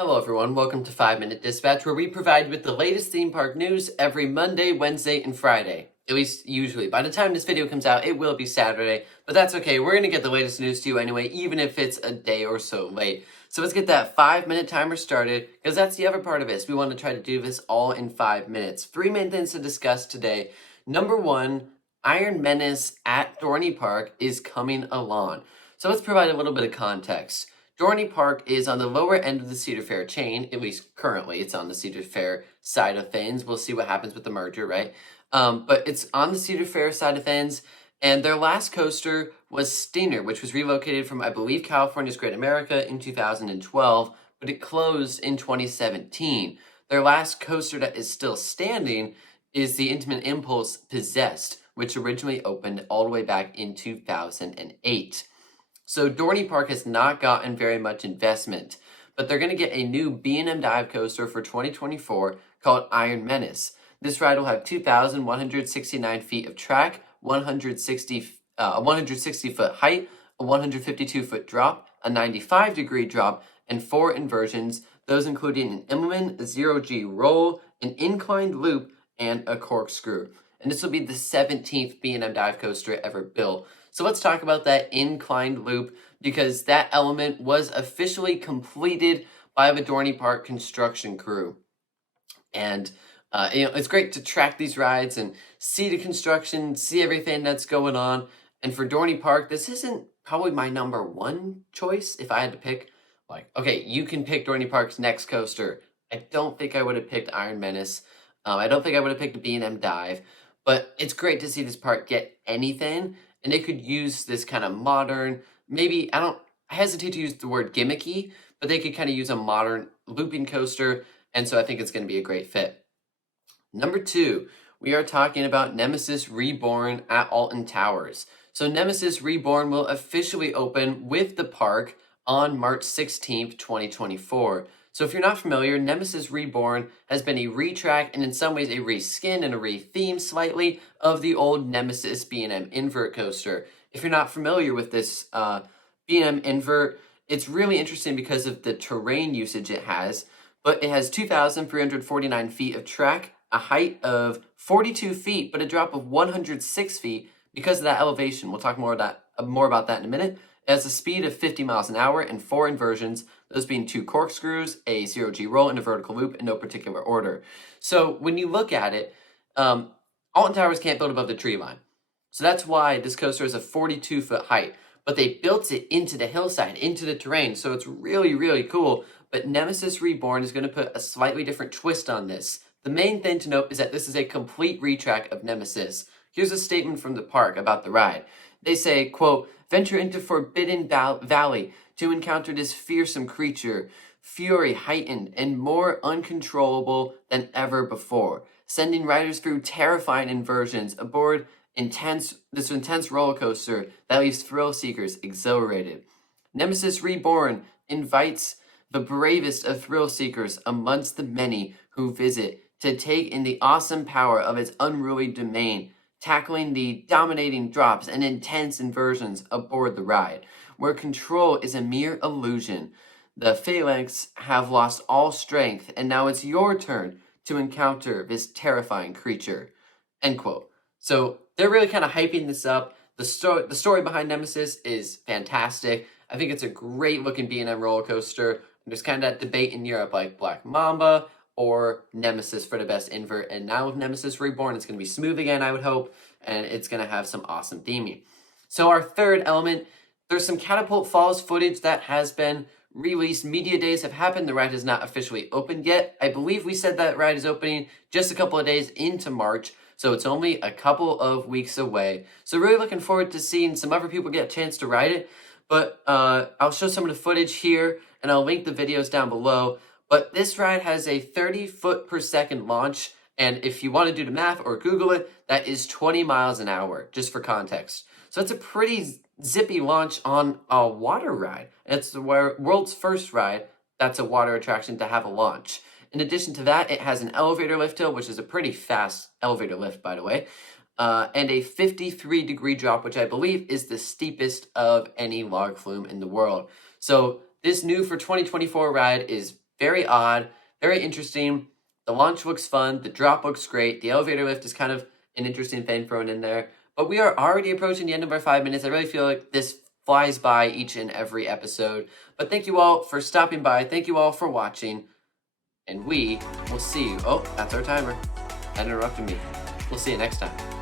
Hello everyone, welcome to 5 Minute Dispatch, where we provide you with the latest theme park news every Monday, Wednesday, and Friday. At least usually. By the time this video comes out, it will be Saturday, but that's okay. We're going to get the latest news to you anyway, even if it's a day or so late. So let's get that 5-minute timer started, because that's the other part of this. We want to try to do this all in 5 minutes. 3 main things to discuss today. Number one, Iron Menace at Dorney Park is coming along. So let's provide a little bit of context. Dorney Park is on the lower end of the Cedar Fair chain, at least currently it's on the Cedar Fair side of things. We'll see what happens with the merger, right? But it's on the Cedar Fair side of things, and their last coaster was Stinger, which was relocated from, I believe, California's Great America in 2012, but it closed in 2017. Their last coaster that is still standing is the Intimate Impulse Possessed, which originally opened all the way back in 2008. So Dorney Park has not gotten very much investment, but they're going to get a new B&M Dive coaster for 2024 called Iron Menace. This ride will have 2,169 feet of track, 160 foot height, a 152-foot drop, a 95-degree drop, and 4 inversions, those including an Immelman, a 0G roll, an inclined loop, and a corkscrew. And this will be the 17th B&M Dive coaster ever built. So let's talk about that inclined loop, because that element was officially completed by the Dorney Park construction crew. And it's great to track these rides and see the construction, see everything that's going on. And for Dorney Park, this isn't probably my number one choice if I had to pick. Like, okay, you can pick Dorney Park's next coaster. I don't think I would have picked Iron Menace. I don't think I would have picked a B&M Dive. But it's great to see this park get anything. And they could use this kind of modern, maybe, I hesitate to use the word gimmicky, but they could kind of use a modern looping coaster, and so I think it's going to be a great fit. Number two, we are talking about Nemesis Reborn at Alton Towers. So Nemesis Reborn will officially open with the park on March 16th, 2024. So if you're not familiar, Nemesis Reborn has been a retrack and in some ways a reskin and a retheme slightly of the old Nemesis B&M invert coaster. If you're not familiar with this B&M invert, it's really interesting because of the terrain usage it has, but it has 2,349 feet of track, a height of 42 feet, but a drop of 106 feet because of that elevation. We'll talk more about that in a minute. It has a speed of 50 miles an hour and 4 inversions, those being 2 corkscrews, a 0G roll, and a vertical loop in no particular order. So when you look at it, Alton Towers can't build above the tree line. So that's why this coaster is a 42-foot height. But they built it into the hillside, into the terrain, so it's really, really cool. But Nemesis Reborn is going to put a slightly different twist on this. The main thing to note is that this is a complete retrack of Nemesis. Here's a statement from the park about the ride. They say, quote, "Venture into Forbidden Valley to encounter this fearsome creature, fury heightened and more uncontrollable than ever before, sending riders through terrifying inversions aboard this intense roller coaster that leaves thrill seekers exhilarated. Nemesis Reborn invites the bravest of thrill seekers amongst the many who visit to take in the awesome power of its unruly domain, tackling the dominating drops and intense inversions aboard the ride, where control is a mere illusion. The phalanx have lost all strength, and now it's your turn to encounter this terrifying creature." End quote. So they're really kind of hyping this up. The story behind Nemesis is fantastic. I think it's a great looking B&M roller coaster. There's kind of that debate in Europe, like Black Mamba or Nemesis for the best invert. And now with Nemesis Reborn, it's going to be smooth again, I would hope. And it's going to have some awesome theming. So our third element, there's some Catapult Falls footage that has been released. Media days have happened. The ride is not officially opened yet. I believe we said that ride is opening just a couple of days into March. So it's only a couple of weeks away. So really looking forward to seeing some other people get a chance to ride it. But I'll show some of the footage here, and I'll link the videos down below. But this ride has a 30 foot per second launch. And if you want to do the math or Google it, that is 20 miles an hour, just for context. So it's a pretty zippy launch on a water ride. It's the world's first ride that's a water attraction to have a launch. In addition to that, it has an elevator lift hill, which is a pretty fast elevator lift, by the way, and a 53-degree drop, which I believe is the steepest of any log flume in the world. So this new for 2024 ride is very odd, very interesting. The launch looks fun. The drop looks great. The elevator lift is kind of an interesting thing thrown in there. But we are already approaching the end of our 5 minutes. I really feel like this flies by each and every episode. But thank you all for stopping by. Thank you all for watching. And we will see you. Oh, that's our timer. That interrupted me. We'll see you next time.